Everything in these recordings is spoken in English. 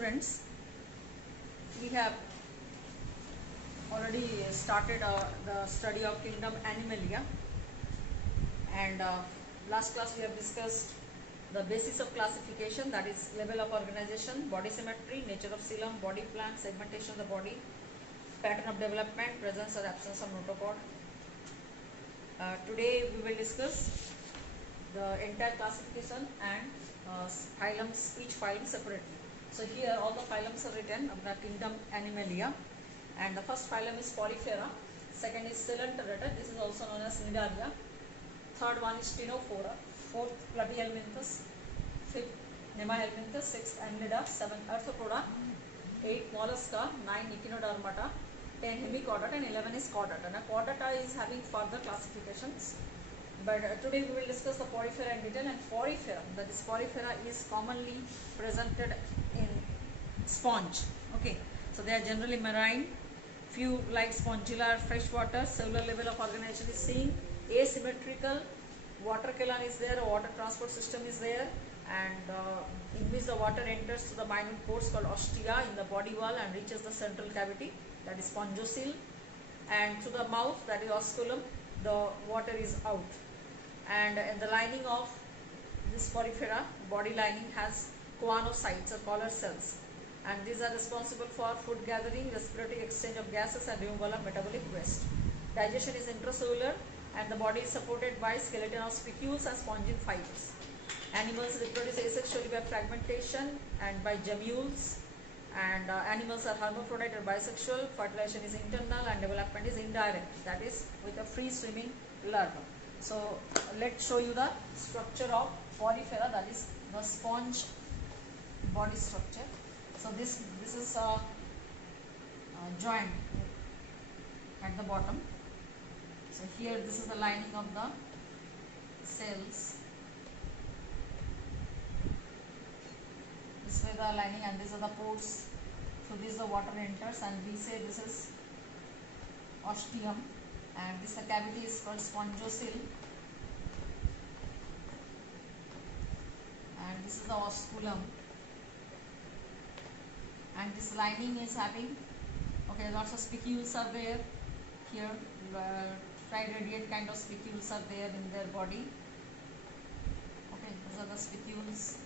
students, we have already started the study of kingdom Animalia, and last class we have discussed the basis of classification, that is level of organization, body symmetry, nature of coelom, body plan, segmentation of the body, pattern of development, presence or absence of notochord. Today we will discuss the entire classification and phylums, each phylum separately. So here all the phylums are written of the kingdom Animalia, and the first phylum is Porifera, second is Coelenterata, this is also known as Nidaria, third one is Ctenophora, fourth Platyhelminthes, fifth Nemahelminthes, sixth Annelida, seventh Arthropoda, eighth Mollusca, nine Echinodermata, 10 Hemichordata, and 11 is Chordata. Now Chordata is having further classifications, but today we will discuss the Porifera in detail. And Porifera, that is Porifera, is commonly presented in sponge. Okay, so they are generally marine, few like spongylar, freshwater, cellular level of organization is seen, asymmetrical, water colon is there, a water transport system is there, and in which the water enters to the minute pores called ostia in the body wall and reaches the central cavity, that is spongocoel, and through the mouth, that is osculum, the water is out. And in the lining of this Porifera, body lining has choanocytes or collar cells, and these are responsible for food gathering, respiratory exchange of gases, and removal of metabolic waste. Digestion is intracellular, and the body is supported by skeleton of spicules and spongin fibers. Animals reproduce asexually by fragmentation and by gemmules, and animals are hermaphrodite or bisexual. Fertilization is internal and development is indirect, that is with a free swimming larva. So let's show you the structure of Porifera, that is the sponge body structure. So this is joint at the bottom. So here this is the lining of the cells. This way the lining, and these are the pores. So this the water enters, and we say this is ostium, and this the cavity is called spongocoel, and this is the osculum, and this lining is having, okay, lots of spicules are there here, triradiate kind of spicules are there in their body. Okay, those are the spicules.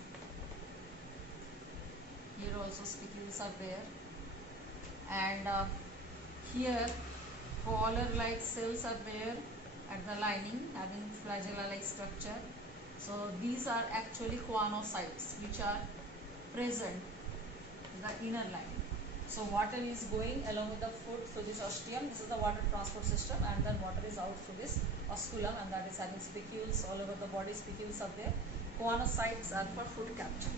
Here also spicules are there, and here collar-like cells are there at the lining having flagella-like structure. So these are actually choanocytes which are present in the inner lining. So water is going along with the food through this ostium. This is the water transport system, and then water is out through this osculum, and that is having spicules all over the body. Spicules are there. Choanocytes are for food capture.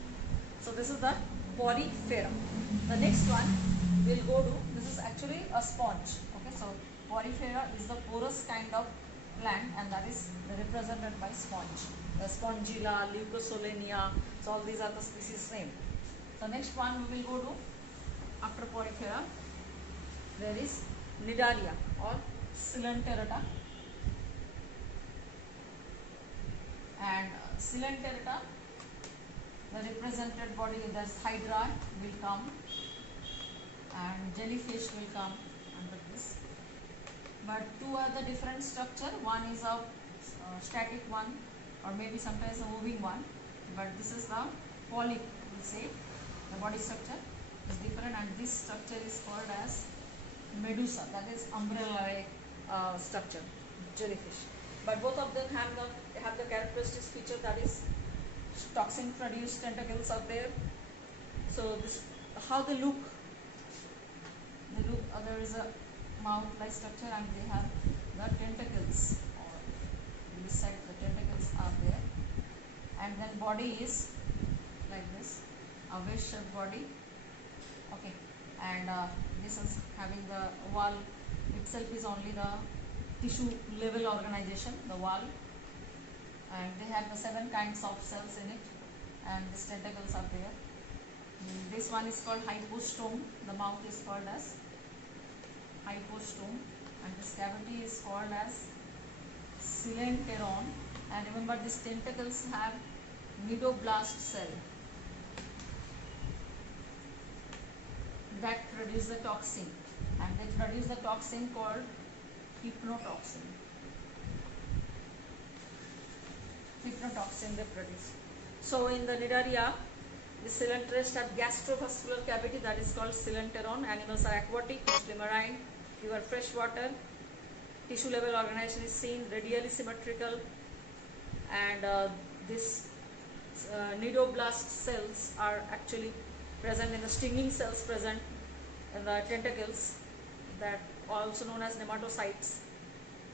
So this is the Porifera. The next one we'll go to, this is actually a sponge. Okay, so Porifera is the porous kind of plant, and that is represented by sponge. The Spongilla, Leucosolenia, so all these are the species name. So next one we will go to, after Porifera, there is Nidaria or Coelenterata, and Coelenterata, the represented body, there's hydra will come, and jellyfish will come under this. But two are the different structure. One is a static one, or maybe sometimes a moving one. But this is the polyp, we say. The body structure is different, and this structure is called as medusa, that is umbrella-like structure, jellyfish. But both of them have the characteristic feature, that is toxin produced tentacles are there. So this, how they look, there is a mouth-like structure, and they have the tentacles, or this side the tentacles are there, and then body is like this, a wedge-shaped body. Okay, and this is having the wall itself is only the tissue level organization, the wall, and they have the 7 kinds of cells in it, and these tentacles are there. This one is called hypostome, the mouth is called as hypostome, and this cavity is called as coelenteron, and remember these tentacles have nidoblast cell. that produce the toxin, and they produce the toxin called hypnotoxin. Hypnotoxin they produce. So in the Cnidaria, the coelenterate have gastrovascular cavity that is called coelenteron. Animals are aquatic, mostly marine, fewer freshwater. Tissue level organization is seen, radially symmetrical, and this cnidoblast cells are actually present in the stinging cells present in the tentacles, that also known as nematocytes,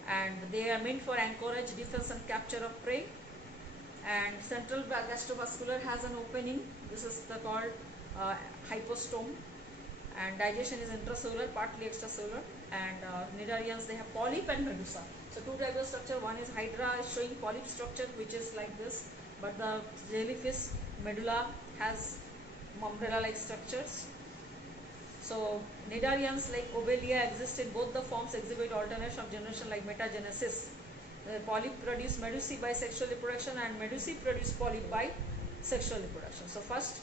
and they are meant for anchorage, defense and capture of prey. And central gastrovascular has an opening, this is the called hypostome, and digestion is intracellular, partly extracellular. And Cnidarians, they have polyp and medusa. So two types of structure, one is hydra is showing polyp structure which is like this, but the jellyfish medulla has umbrella like structures. So Cnidarians like Obelia exist in both the forms, exhibit alternation of generation like metagenesis. The polyp produce medusae by sexual reproduction, and medusae produce polyp by sexual reproduction. So first,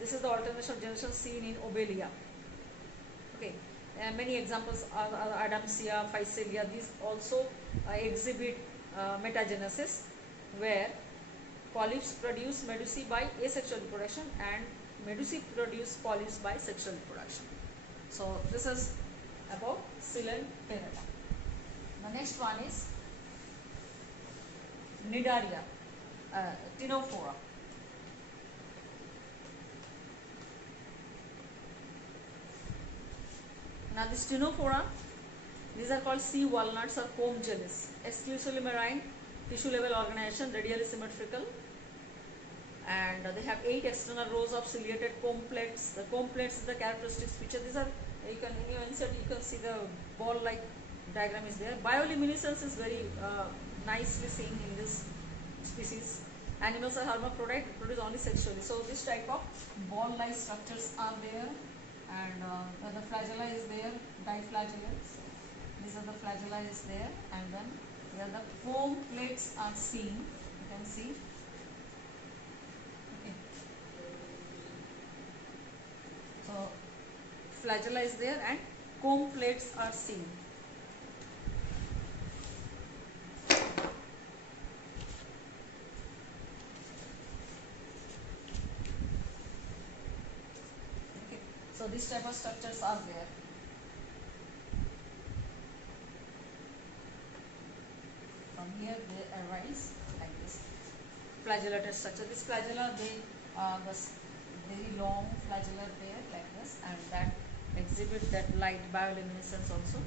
this is the alternation of generation seen in Obelia. Okay, many examples are Adamsia, Physalia. These also exhibit metagenesis, where polyps produce medusae by asexual reproduction and medusae produce polyps by sexual reproduction. So this is about Coelenterata. The next one is Cnidaria, Ctenophora. Now this Ctenophora, these are called sea walnuts or comb jellies, exclusively marine, tissue level organization, radially symmetrical, and they have 8 external rows of ciliated comb plates. The comb plates is the characteristic feature. These are, you can see the ball like diagram is there. Bioluminescence is very nicely seen in this species. Animals are hermaphrodite, produce only sexually. So this type of ball-like structures are there, and the flagella is there, diflagellates. These are the flagella is there, and then here the comb plates are seen. You can see. Okay. So flagella is there and comb plates are seen. So these type of structures are there. From here they arise like this flagellated structure. This flagella, they the very long flagella there like this, and that exhibit that light bioluminescence also.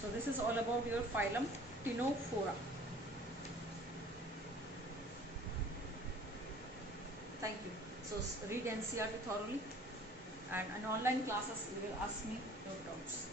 So this is all about your phylum Ctenophora. Thank you. So read NCERT thoroughly, and in online classes you will ask me your doubts.